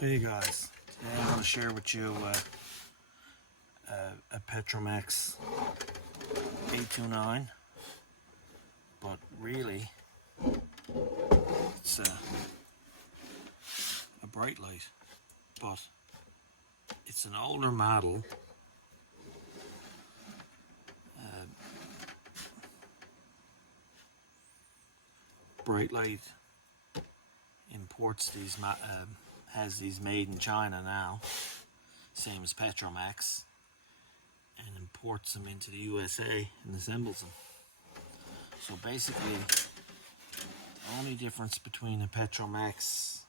Hey guys, today I'm going to share with you a Petromax 829, but really it's a Brytelyte, but it's an older model. Brytelyte imports these, has these made in China now, same as Petromax, and imports them into the USA and assembles them. So basically, the only difference between a Petromax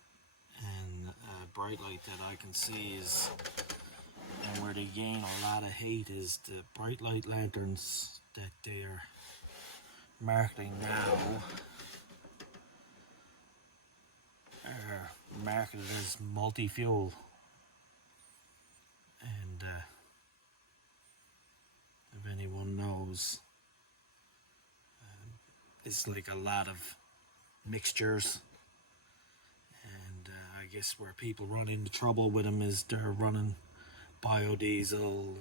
and a Brytelyte that I can see is, and where they gain a lot of hate, is the Brytelyte lanterns that they are marketing now are marketed as multi-fuel, and if anyone knows, it's like a lot of mixtures, and I guess where people run into trouble with them is they're running biodiesel and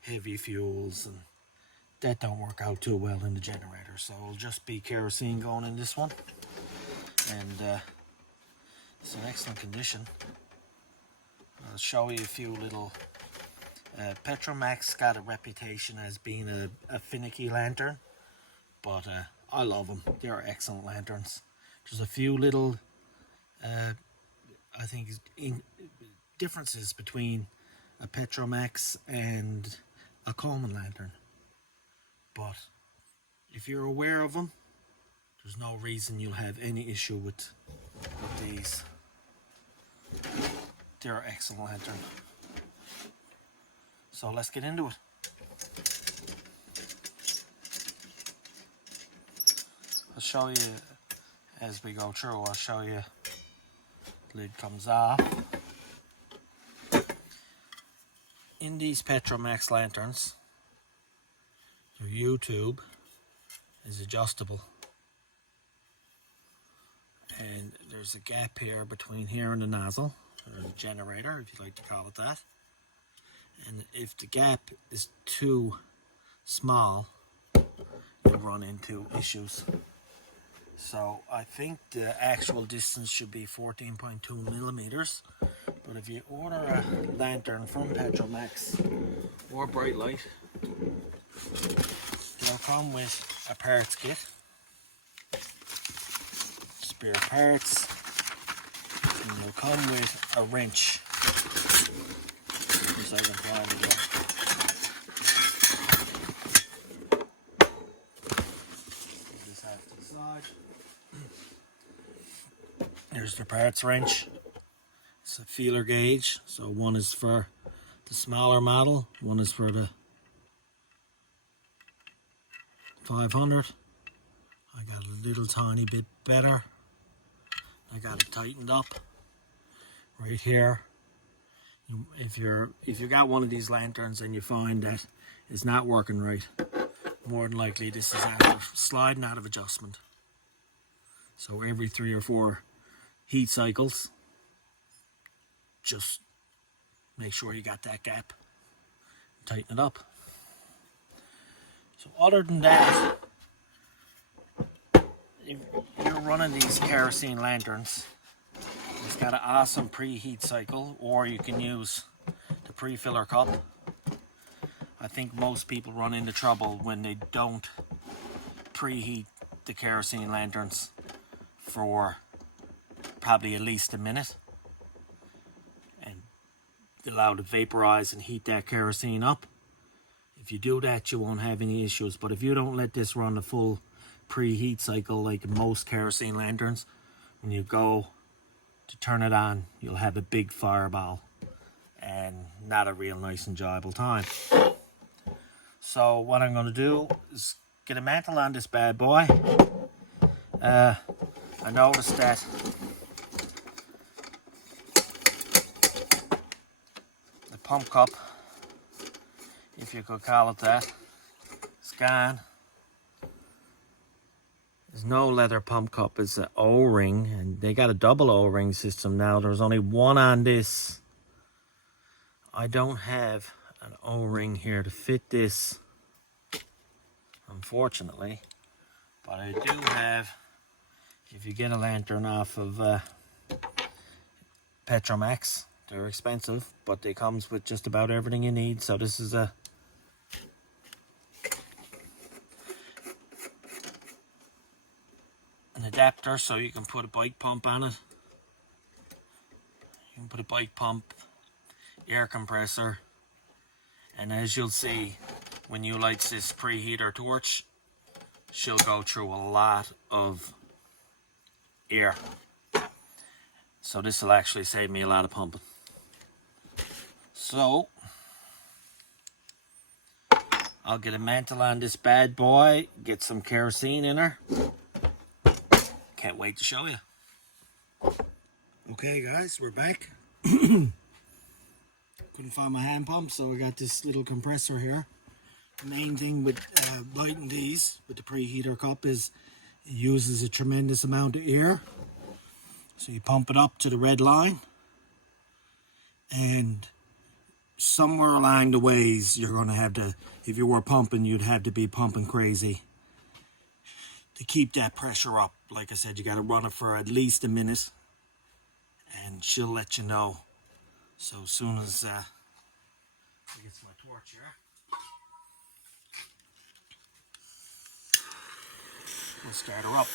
heavy fuels, and that don't work out too well in the generator. So it'll just be kerosene going in this one, and it's in excellent condition. I'll show you a few little. Petromax got a reputation as being a finicky lantern, but I love them. They're excellent lanterns. There's a few little, I think, differences between a Petromax and a Coleman lantern, but if you're aware of them, there's no reason you'll have any issue with these. They're an excellent lantern. So let's get into it. I'll show you as we go through. I'll show you the lid comes off. In these Petromax lanterns, your U-tube is adjustable, and there's a gap here between here and the nozzle, or the generator, if you like to call it that. And if the gap is too small, you'll run into issues. So I think the actual distance should be 14.2 millimeters. But if you order a lantern from Petromax or Brytelyte, they'll come with a parts kit, spare parts, and they'll come with a wrench. I can find it here. Put this half to the side. There's the parts wrench. It's a feeler gauge, so one is for the smaller model, one is for the 500. I got a little tiny bit better. I got it tightened up right here. If you got one of these lanterns and you find that it's not working right, more than likely this is after sliding out of adjustment. So every 3 or 4 heat cycles, just make sure you got that gap, tighten it up. So other than that, if you're running these kerosene lanterns, it's got an awesome preheat cycle, or you can use the pre-filler cup. I think most people run into trouble when they don't preheat the kerosene lanterns for probably at least a minute and allow it to vaporize and heat that kerosene up. If you do that, you won't have any issues. But if you don't let this run the full preheat cycle like most kerosene lanterns, when you go to turn it on, you'll have a big fireball and not a real nice enjoyable time. So what I'm going to do is get a mantle on this bad boy. I noticed that the pump cup, if you could call it that, is gone. There's no leather pump cup. It's an O-ring, and they got a double O-ring system now. There's only one on this. I don't have an O-ring here to fit this, unfortunately. But I do have, if you get a lantern off of Petromax, they're expensive, but they comes with just about everything you need. So this is an adapter, so you can put a bike pump on it. You can put a bike pump, air compressor, and as you'll see, when you light this preheater torch, she'll go through a lot of air. So this will actually save me a lot of pumping. So I'll get a mantle on this bad boy, get some kerosene in her. Can't wait to show you. Okay guys, we're back. Couldn't find my hand pump, so we got this little compressor here. The main thing with lighting these with the preheater cup is it uses a tremendous amount of air. So you pump it up to the red line, and somewhere along the ways you're going to have to, if you were pumping, you'd have to be pumping crazy to keep that pressure up. Like I said, you got to run it for at least a minute, and she'll let you know. So as soon as I get my torch here, we'll start her up.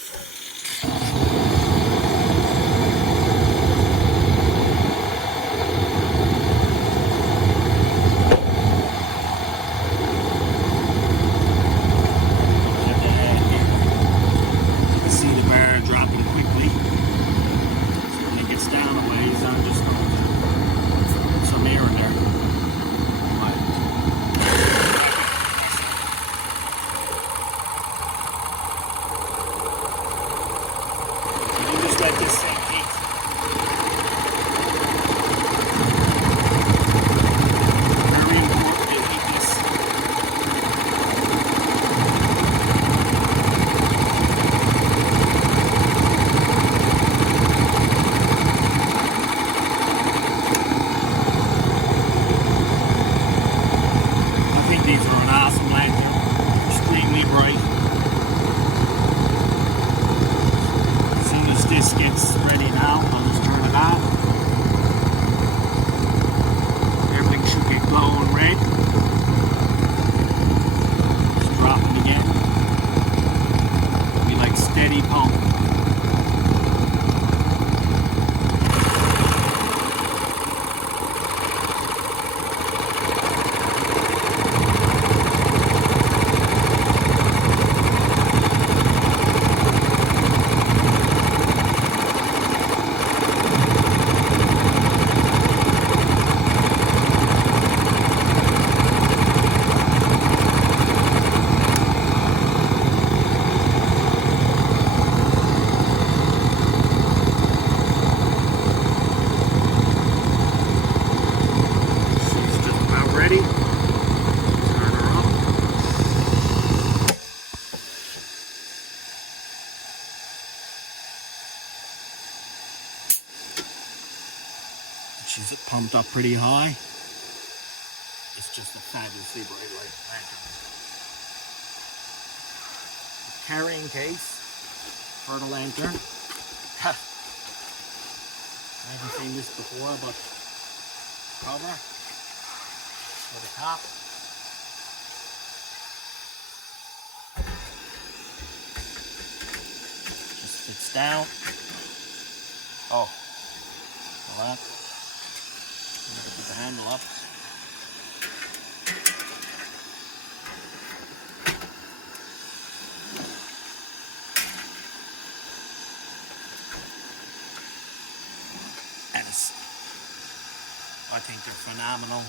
She's pumped up pretty high. It's just a fabulously bright light lantern. A carrying case for the lantern. I haven't seen this before, but cover for the top. Just fits down. Oh, well that. Put the handle up. And I think they're phenomenal.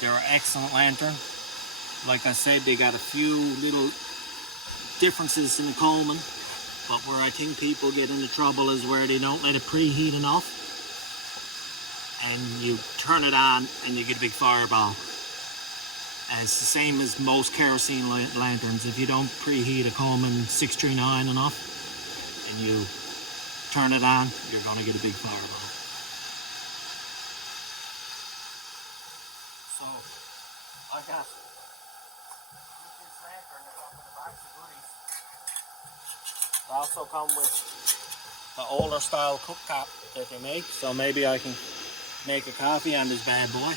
They're an excellent lantern. Like I said, they got a few little differences in the Coleman, but where I think people get into trouble is where they don't let it preheat enough. And you turn it on and you get a big fireball. And it's the same as most kerosene lanterns. If you don't preheat a Coleman 639 enough, and you turn it on, you're going to get a big fireball. So I got this lantern that comes in a box of goodies. They also come with the older style cooktop that they make, so maybe I can make a coffee on this bad boy.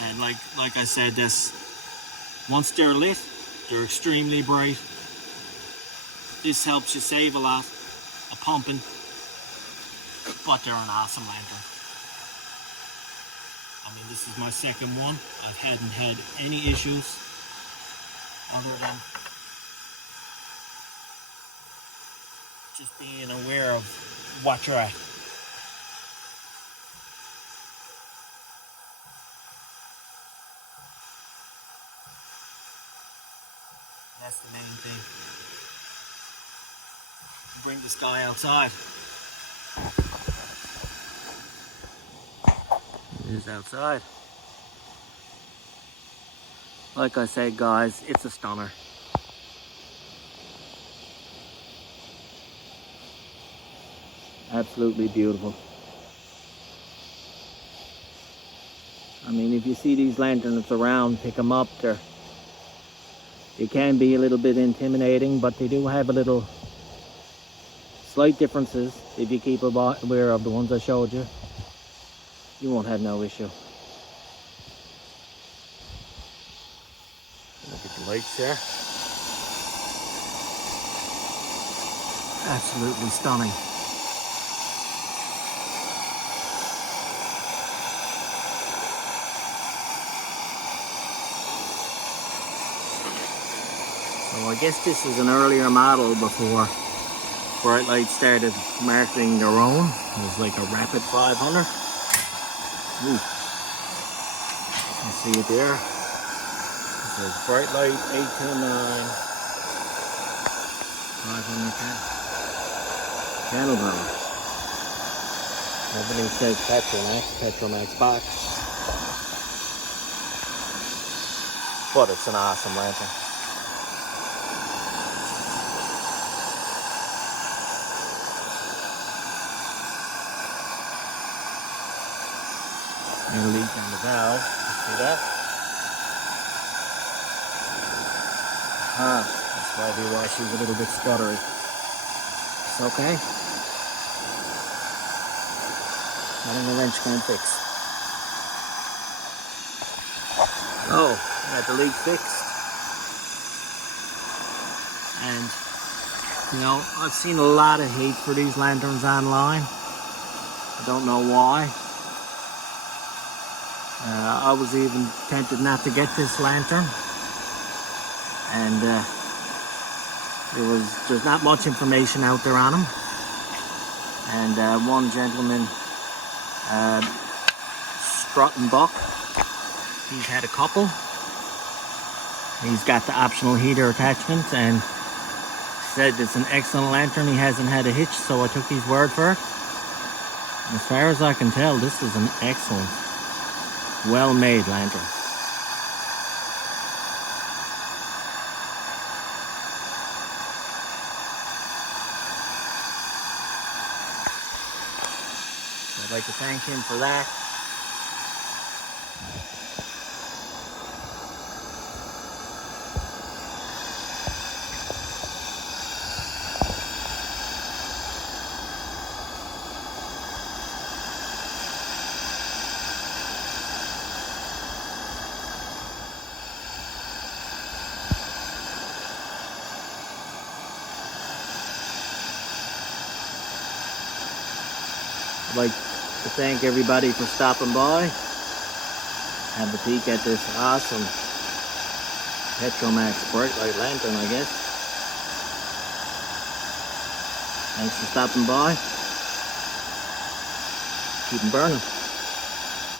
And like I said, this, once they're lit, they're extremely bright. This helps you save a lot of pumping, but they're an awesome lantern. I mean, this is my second one. I hadn't had any issues other than just being aware of what you're at. That's the main thing. Bring this guy outside. It is outside. Like I said, guys, it's a stunner. Absolutely beautiful. I mean, if you see these lanterns around, pick them up. They can be a little bit intimidating, but they do have a little slight differences. If you keep aware of the ones I showed you, you won't have no issue. Look at the lights there. Absolutely stunning. So I guess this is an earlier model before Brytelyte started marketing their own. It was like a Rapid 500. Ooh. You see it there? It says Brytelyte 829 500 candle power. Everything says petromax box. But it's an awesome lantern. A leak on the valve, you see that? That's probably why she's a little bit stuttery. It's okay. Nothing a wrench can't fix. Oh, got the leak fixed. And, you know, I've seen a lot of hate for these lanterns online. I don't know why. I was even tempted not to get this lantern, and there's not much information out there on them. And one gentleman, Strutton Buck, he's had a couple. He's got the optional heater attachment and said it's an excellent lantern. He hasn't had a hitch, so I took his word for it. As far as I can tell, this is an excellent, well-made lantern. So I'd like to thank him for that. I'd like to thank everybody for stopping by. Have a peek at this awesome Petromax Brytelyte lantern, I guess. Thanks for stopping by. Keep them burning.